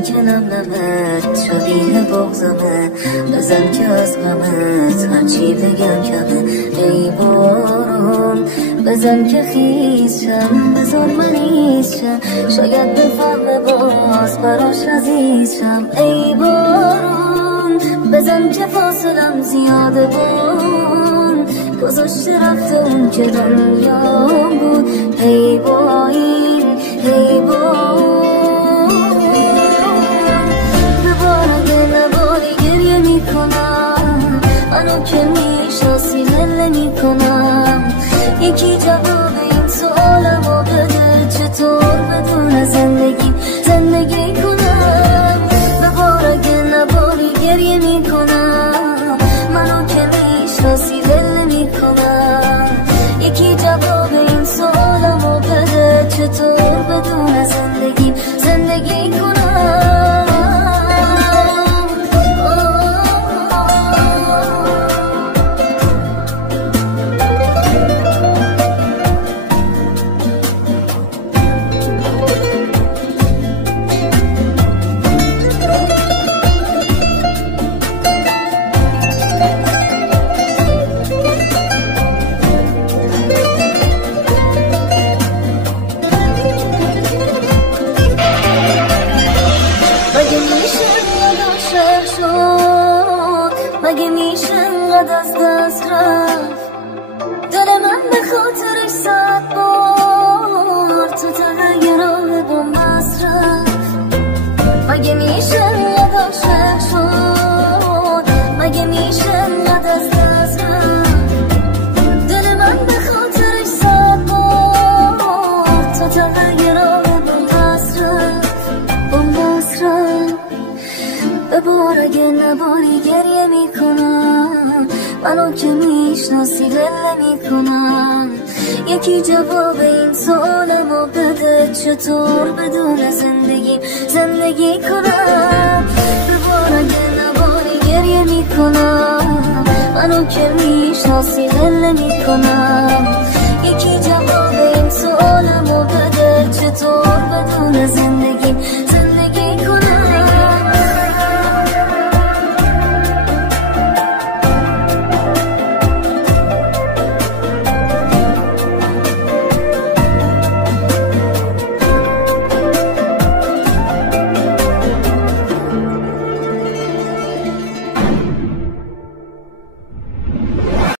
بزن که نم نمت شبیه بغزمه، بزن که از غمت هرچی بگم کمه. ای بارون بزن که خیز شم، بزار من ایز شم، شاید بفهم باز براش عزیز شم. ای بارون بزن که فاصلم زیاده بون، گذاشته رفته اون که دنیا بود. ای بایی ای بارون ببار اگه نباری گریه میکنم، منو که میشناسی هله میکنم. یکی جواب این سوالمو بده، چطور بدون زندگی کنم. ببار اگه نباری گریه میکنم، منو که میشناسی هله میکنم. یکی جواب این سوالمو بده، چطور بدون زندگی کنم. مگه میشه انقدر از دست رفت دل من به خاطرش 100 بار تو ته راه بنبست رفت. مگه میشه انقدر عاشق شد، مگه میشه انقدر از دست رفت دل من به خاطرش 100 بار تو ته راه بنبست رفت. ببار اگه نباری گریه میکنم، منو که میشناسی هله میکنم. یکی جواب این سوالمو بده، چطور بدون زندگی کنم. ببار اگه نباری گریه میکنم، منو که میشناسی هله میکنم. یکی